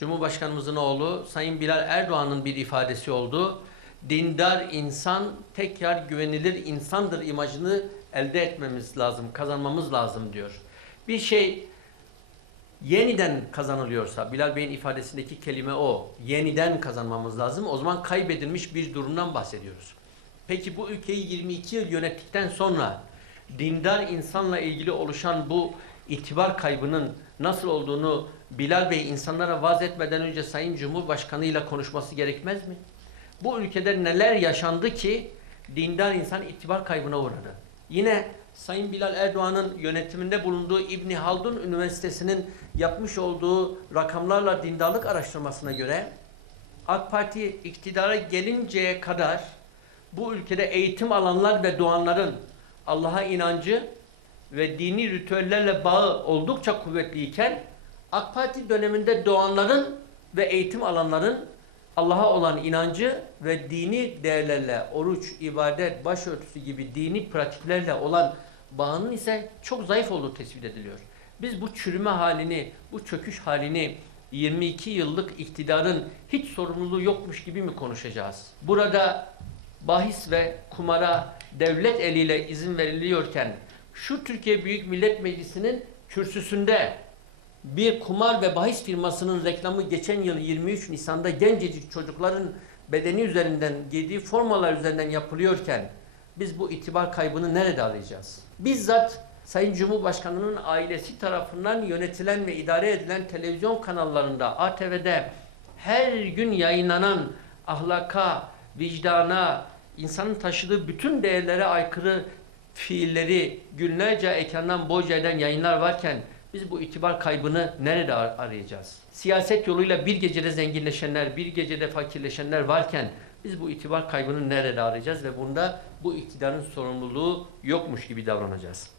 Cumhurbaşkanımızın oğlu Sayın Bilal Erdoğan'ın bir ifadesi oldu. Dindar insan tekrar güvenilir insandır imajını elde etmemiz lazım, kazanmamız lazım diyor. Bir şey yeniden kazanılıyorsa, Bilal Bey'in ifadesindeki kelime o, yeniden kazanmamız lazım. O zaman kaybedilmiş bir durumdan bahsediyoruz. Peki bu ülkeyi 22 yıl yönettikten sonra dindar insanla ilgili oluşan bu itibar kaybının nasıl olduğunu Bilal Bey insanlara vaaz etmeden önce Sayın Cumhurbaşkanı ile konuşması gerekmez mi? Bu ülkede neler yaşandı ki dindar insan itibar kaybına uğradı? Yine Sayın Bilal Erdoğan'ın yönetiminde bulunduğu İbni Haldun Üniversitesi'nin yapmış olduğu rakamlarla dindarlık araştırmasına göre AK Parti iktidara gelinceye kadar bu ülkede eğitim alanlar ve doğanların Allah'a inancı ve dini ritüellerle bağı oldukça kuvvetliyken AK Parti döneminde doğanların ve eğitim alanların Allah'a olan inancı ve dini değerlerle, oruç, ibadet, başörtüsü gibi dini pratiklerle olan bağının ise çok zayıf olduğu tespit ediliyor. Biz bu çürüme halini, bu çöküş halini 22 yıllık iktidarın hiç sorumluluğu yokmuş gibi mi konuşacağız? Burada bahis ve kumara devlet eliyle izin veriliyorken şu Türkiye Büyük Millet Meclisi'nin kürsüsünde bir kumar ve bahis firmasının reklamı geçen yıl 23 Nisan'da gencecik çocukların bedeni üzerinden giydiği formalar üzerinden yapılıyorken biz bu itibar kaybını nerede arayacağız? Bizzat Sayın Cumhurbaşkanı'nın ailesi tarafından yönetilen ve idare edilen televizyon kanallarında ATV'de her gün yayınlanan ahlaka, vicdana, insanın taşıdığı bütün değerlere aykırı fiilleri günlerce ekrandan boyca eden yayınlar varken biz bu itibar kaybını nerede ar- arayacağız? Siyaset yoluyla bir gecede zenginleşenler, bir gecede fakirleşenler varken biz bu itibar kaybını nerede arayacağız ve bunda bu iktidarın sorumluluğu yokmuş gibi davranacağız.